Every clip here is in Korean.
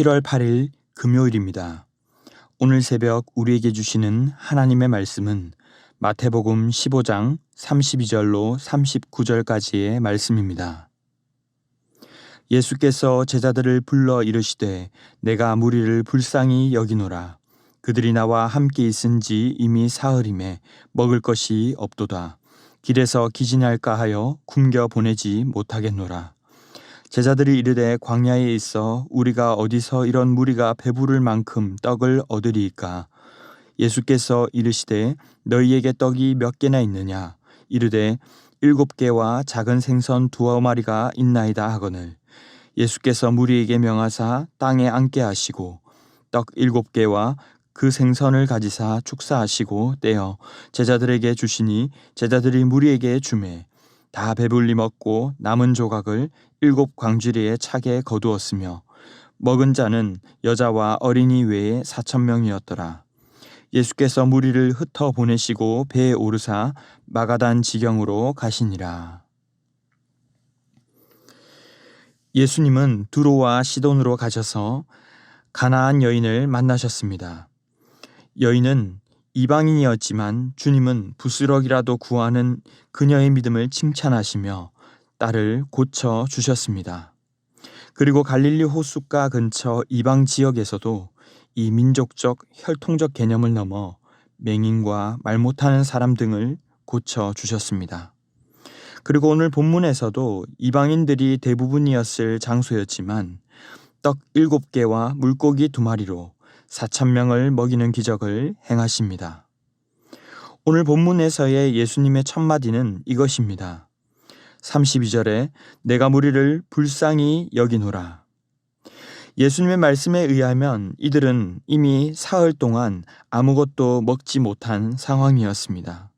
7월 8일 금요일입니다. 오늘 새벽 우리에게 주시는 하나님의 말씀은 마태복음 15장 32절로 39절까지의 말씀입니다. 예수께서 제자들을 불러 이르시되 내가 무리를 불쌍히 여기노라. 그들이 나와 함께 있은지 이미 사흘임에 먹을 것이 없도다. 길에서 기진할까 하여 굶겨 보내지 못하겠노라. 제자들이 이르되 광야에 있어 우리가 어디서 이런 무리가 배부를 만큼 떡을 얻으리이까. 예수께서 이르시되 너희에게 떡이 몇 개나 있느냐. 이르되 7개와 작은 생선 2마리가 있나이다 하거늘. 예수께서 무리에게 명하사 땅에 앉게 하시고 떡 7개와 그 생선을 가지사 축사하시고 떼어 제자들에게 주시니 제자들이 무리에게 주매 다 배불리 먹고 남은 조각을 7광주리에 차게 거두었으며 먹은 자는 여자와 어린이 외에 4,000명이었더라. 예수께서 무리를 흩어 보내시고 배에 오르사 마가단 지경으로 가시니라. 예수님은 두로와 시돈으로 가셔서 가나안 여인을 만나셨습니다. 여인은 이방인이었지만 주님은 부스럭이라도 구하는 그녀의 믿음을 칭찬하시며 딸을 고쳐 주셨습니다. 그리고 갈릴리 호숫가 근처 이방 지역에서도 이 민족적 혈통적 개념을 넘어 맹인과 말 못하는 사람 등을 고쳐 주셨습니다. 그리고 오늘 본문에서도 이방인들이 대부분이었을 장소였지만 떡 7개와 물고기 2마리로 4,000명을 먹이는 기적을 행하십니다. 오늘 본문에서의 예수님의 첫 마디는 이것입니다. 32절에 내가 무리를 불쌍히 여기노라. 예수님의 말씀에 의하면 이들은 이미 사흘 동안 아무것도 먹지 못한 상황이었습니다.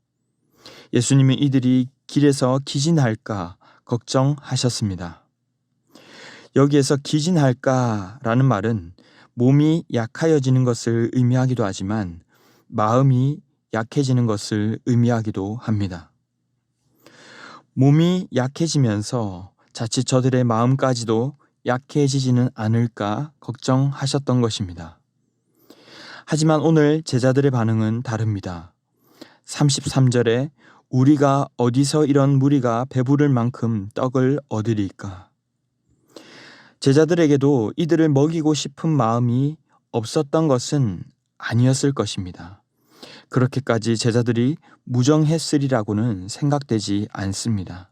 예수님이 이들이 길에서 기진할까 걱정하셨습니다. 여기에서 기진할까라는 말은 몸이 약하여지는 것을 의미하기도 하지만 마음이 약해지는 것을 의미하기도 합니다. 몸이 약해지면서 자칫 저들의 마음까지도 약해지지는 않을까 걱정하셨던 것입니다. 하지만 오늘 제자들의 반응은 다릅니다. 33절에 우리가 어디서 이런 무리가 배부를 만큼 떡을 얻으리까. 제자들에게도 이들을 먹이고 싶은 마음이 없었던 것은 아니었을 것입니다. 그렇게까지 제자들이 무정했으리라고는 생각되지 않습니다.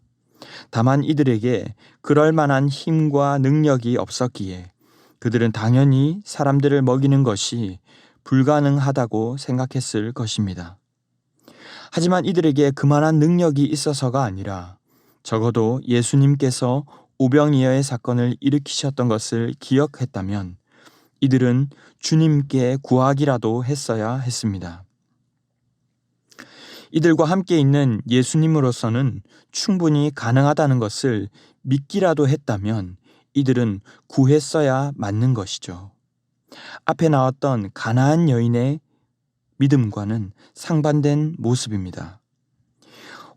다만 이들에게 그럴 만한 힘과 능력이 없었기에 그들은 당연히 사람들을 먹이는 것이 불가능하다고 생각했을 것입니다. 하지만 이들에게 그만한 능력이 있어서가 아니라 적어도 예수님께서 오병이어의 사건을 일으키셨던 것을 기억했다면 이들은 주님께 구하기라도 했어야 했습니다. 이들과 함께 있는 예수님으로서는 충분히 가능하다는 것을 믿기라도 했다면 이들은 구했어야 맞는 것이죠. 앞에 나왔던 가나안 여인의 믿음과는 상반된 모습입니다.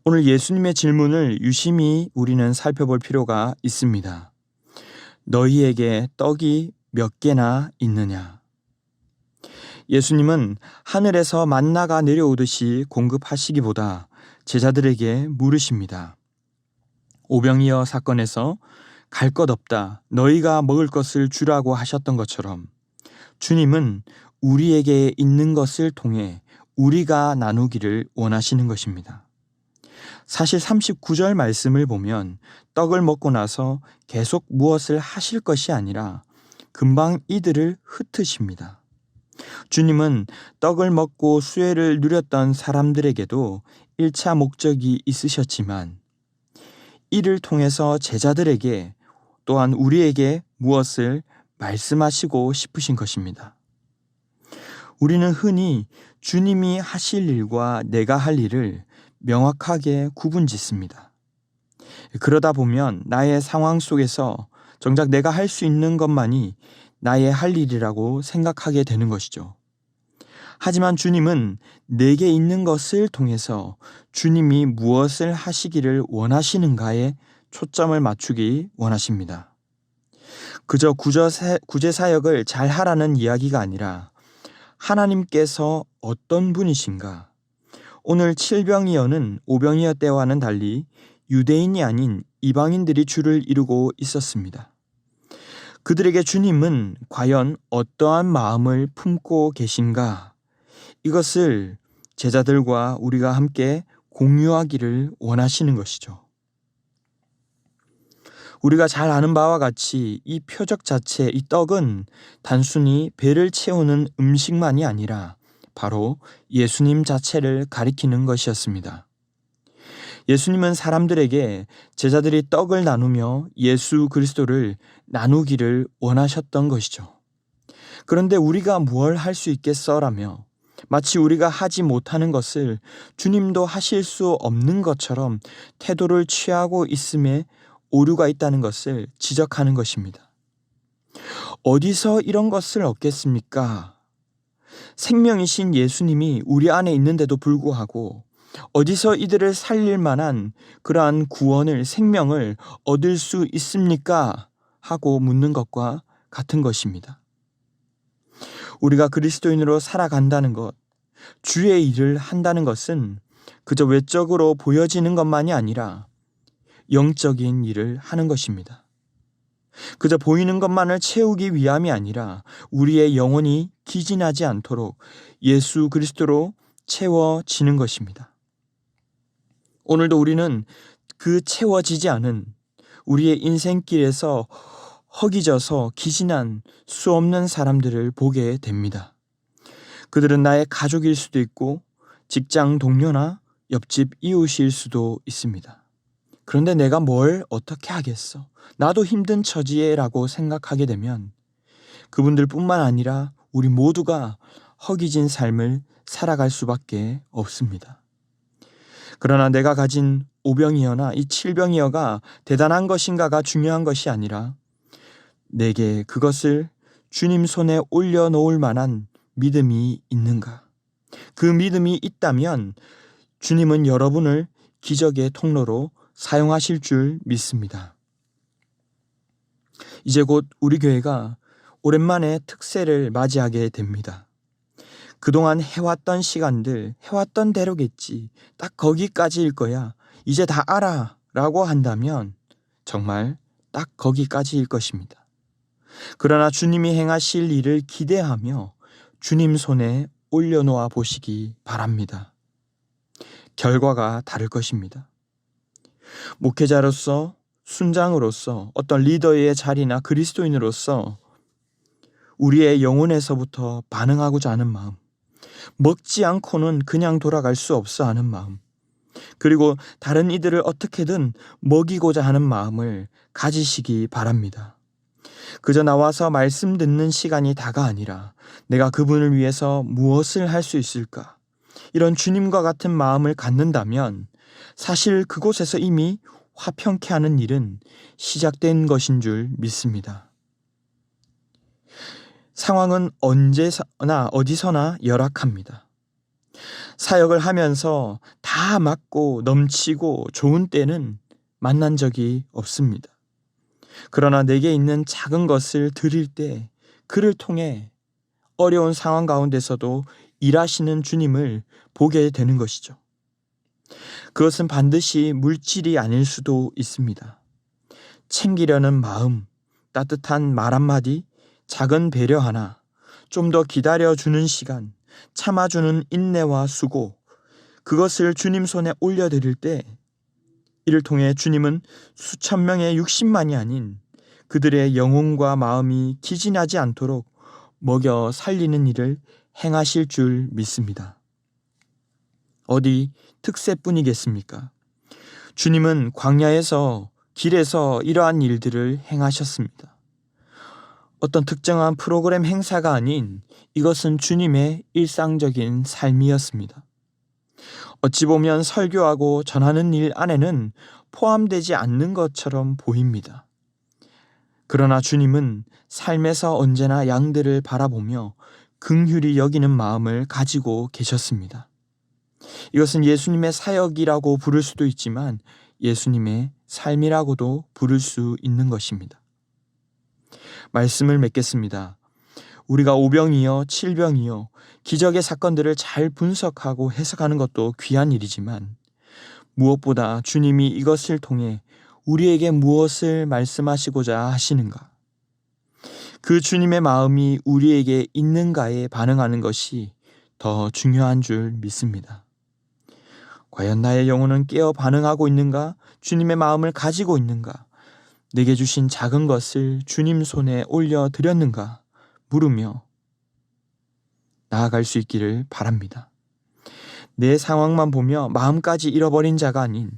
오늘 예수님의 질문을 유심히 우리는 살펴볼 필요가 있습니다. 너희에게 떡이 몇 개나 있느냐? 예수님은 하늘에서 만나가 내려오듯이 공급하시기보다 제자들에게 물으십니다. 오병이어 사건에서 갈 것 없다, 너희가 먹을 것을 주라고 하셨던 것처럼 주님은 우리에게 있는 것을 통해 우리가 나누기를 원하시는 것입니다. 사실 39절 말씀을 보면 떡을 먹고 나서 계속 무엇을 하실 것이 아니라 금방 이들을 흩으십니다. 주님은 떡을 먹고 수혜를 누렸던 사람들에게도 1차 목적이 있으셨지만 이를 통해서 제자들에게 또한 우리에게 무엇을 말씀하시고 싶으신 것입니다. 우리는 흔히 주님이 하실 일과 내가 할 일을 명확하게 구분짓습니다. 그러다 보면 나의 상황 속에서 정작 내가 할 수 있는 것만이 나의 할 일이라고 생각하게 되는 것이죠. 하지만 주님은 내게 있는 것을 통해서 주님이 무엇을 하시기를 원하시는가에 초점을 맞추기 원하십니다. 그저 구제 사역을 잘 하라는 이야기가 아니라 하나님께서 어떤 분이신가? 오늘 칠병이어는 오병이어 때와는 달리 유대인이 아닌 이방인들이 줄을 이루고 있었습니다. 그들에게 주님은 과연 어떠한 마음을 품고 계신가? 이것을 제자들과 우리가 함께 공유하기를 원하시는 것이죠. 우리가 잘 아는 바와 같이 이 표적 자체, 이 떡은 단순히 배를 채우는 음식만이 아니라 바로 예수님 자체를 가리키는 것이었습니다. 예수님은 사람들에게 제자들이 떡을 나누며 예수 그리스도를 나누기를 원하셨던 것이죠. 그런데 우리가 뭘 할 수 있겠어라며 마치 우리가 하지 못하는 것을 주님도 하실 수 없는 것처럼 태도를 취하고 있음에 오류가 있다는 것을 지적하는 것입니다. 어디서 이런 것을 얻겠습니까? 생명이신 예수님이 우리 안에 있는데도 불구하고 어디서 이들을 살릴 만한 그러한 구원을, 생명을 얻을 수 있습니까? 하고 묻는 것과 같은 것입니다. 우리가 그리스도인으로 살아간다는 것, 주의 일을 한다는 것은 그저 외적으로 보여지는 것만이 아니라 영적인 일을 하는 것입니다. 그저 보이는 것만을 채우기 위함이 아니라 우리의 영혼이 기진하지 않도록 예수 그리스도로 채워지는 것입니다. 오늘도 우리는 그 채워지지 않은 우리의 인생길에서 허기져서 기진한 수없는 사람들을 보게 됩니다. 그들은 나의 가족일 수도 있고 직장 동료나 옆집 이웃일 수도 있습니다. 그런데 내가 뭘 어떻게 하겠어? 나도 힘든 처지에라고 생각하게 되면 그분들뿐만 아니라 우리 모두가 허기진 삶을 살아갈 수밖에 없습니다. 그러나 내가 가진 오병이어나 이 칠병이어가 대단한 것인가가 중요한 것이 아니라 내게 그것을 주님 손에 올려놓을 만한 믿음이 있는가? 그 믿음이 있다면 주님은 여러분을 기적의 통로로 사용하실 줄 믿습니다. 이제 곧 우리 교회가 오랜만에 특세를 맞이하게 됩니다. 그동안 해왔던 시간들, 해왔던 대로겠지. 딱 거기까지일 거야. 이제 다 알아. 라고 한다면 정말 딱 거기까지일 것입니다. 그러나 주님이 행하실 일을 기대하며 주님 손에 올려놓아 보시기 바랍니다. 결과가 다를 것입니다. 목회자로서, 순장으로서, 어떤 리더의 자리나 그리스도인으로서 우리의 영혼에서부터 반응하고자 하는 마음, 먹지 않고는 그냥 돌아갈 수 없어 하는 마음, 그리고 다른 이들을 어떻게든 먹이고자 하는 마음을 가지시기 바랍니다. 그저 나와서 말씀 듣는 시간이 다가 아니라 내가 그분을 위해서 무엇을 할 수 있을까? 이런 주님과 같은 마음을 갖는다면 사실 그곳에서 이미 화평케 하는 일은 시작된 것인 줄 믿습니다. 상황은 언제나 어디서나 열악합니다. 사역을 하면서 다 맞고 넘치고 좋은 때는 만난 적이 없습니다. 그러나 내게 있는 작은 것을 드릴 때 그를 통해 어려운 상황 가운데서도 일하시는 주님을 보게 되는 것이죠. 그것은 반드시 물질이 아닐 수도 있습니다. 챙기려는 마음, 따뜻한 말 한마디, 작은 배려 하나, 좀 더 기다려주는 시간, 참아주는 인내와 수고, 그것을 주님 손에 올려드릴 때 이를 통해 주님은 수천 명의 60만이 아닌 그들의 영혼과 마음이 기진하지 않도록 먹여 살리는 일을 행하실 줄 믿습니다. 어디 특세뿐이겠습니까? 주님은 광야에서 길에서 이러한 일들을 행하셨습니다. 어떤 특정한 프로그램 행사가 아닌 이것은 주님의 일상적인 삶이었습니다. 어찌 보면 설교하고 전하는 일 안에는 포함되지 않는 것처럼 보입니다. 그러나 주님은 삶에서 언제나 양들을 바라보며 긍휼히 여기는 마음을 가지고 계셨습니다. 이것은 예수님의 사역이라고 부를 수도 있지만 예수님의 삶이라고도 부를 수 있는 것입니다. 말씀을 맺겠습니다. 우리가 오병이어 칠병이어 기적의 사건들을 잘 분석하고 해석하는 것도 귀한 일이지만 무엇보다 주님이 이것을 통해 우리에게 무엇을 말씀하시고자 하시는가? 그 주님의 마음이 우리에게 있는가에 반응하는 것이 더 중요한 줄 믿습니다. 과연 나의 영혼은 깨어 반응하고 있는가? 주님의 마음을 가지고 있는가? 내게 주신 작은 것을 주님 손에 올려드렸는가? 물으며 나아갈 수 있기를 바랍니다. 내 상황만 보며 마음까지 잃어버린 자가 아닌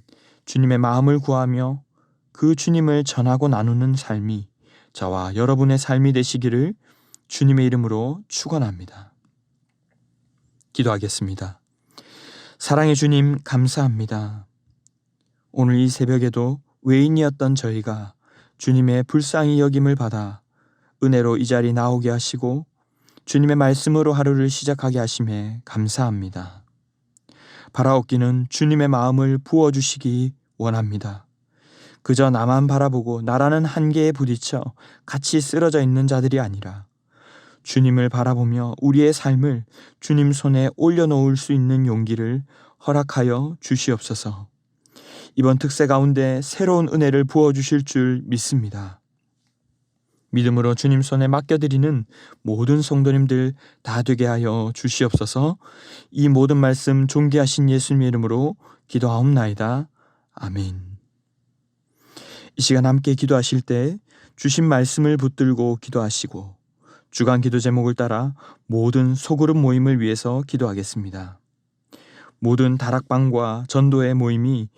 주님의 마음을 구하며 그 주님을 전하고 나누는 삶이 저와 여러분의 삶이 되시기를 주님의 이름으로 축원합니다. 기도하겠습니다. 사랑의 주님, 감사합니다. 오늘 이 새벽에도 외인이었던 저희가 주님의 불쌍히 여김을 받아 은혜로 이 자리 나오게 하시고 주님의 말씀으로 하루를 시작하게 하심에 감사합니다. 바라옵기는 주님의 마음을 부어주시기 원합니다. 그저 나만 바라보고 나라는 한계에 부딪혀 같이 쓰러져 있는 자들이 아니라 주님을 바라보며 우리의 삶을 주님 손에 올려놓을 수 있는 용기를 허락하여 주시옵소서. 이번 특세 가운데 새로운 은혜를 부어주실 줄 믿습니다. 믿음으로 주님 손에 맡겨드리는 모든 성도님들 다 되게 하여 주시옵소서. 이 모든 말씀 존귀하신 예수님의 이름으로 기도하옵나이다. 아멘. 이 시간 함께 기도하실 때 주신 말씀을 붙들고 기도하시고 주간 기도 제목을 따라 모든 소그룹 모임을 위해서 기도하겠습니다. 모든 다락방과 전도의 모임이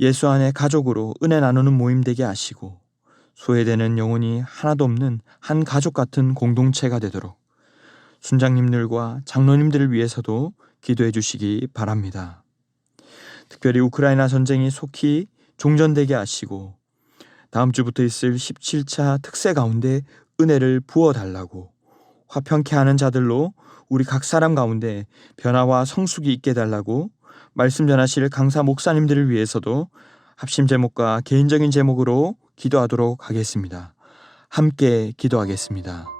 예수 안의 가족으로 은혜 나누는 모임 되게 하시고 소외되는 영혼이 하나도 없는 한 가족 같은 공동체가 되도록 순장님들과 장로님들을 위해서도 기도해 주시기 바랍니다. 특별히 우크라이나 전쟁이 속히 종전되게 하시고 다음 주부터 있을 17차 특세 가운데 은혜를 부어달라고 화평케 하는 자들로 우리 각 사람 가운데 변화와 성숙이 있게 해달라고 말씀 전하실 강사 목사님들을 위해서도 합심 제목과 개인적인 제목으로 기도하도록 하겠습니다. 함께 기도하겠습니다.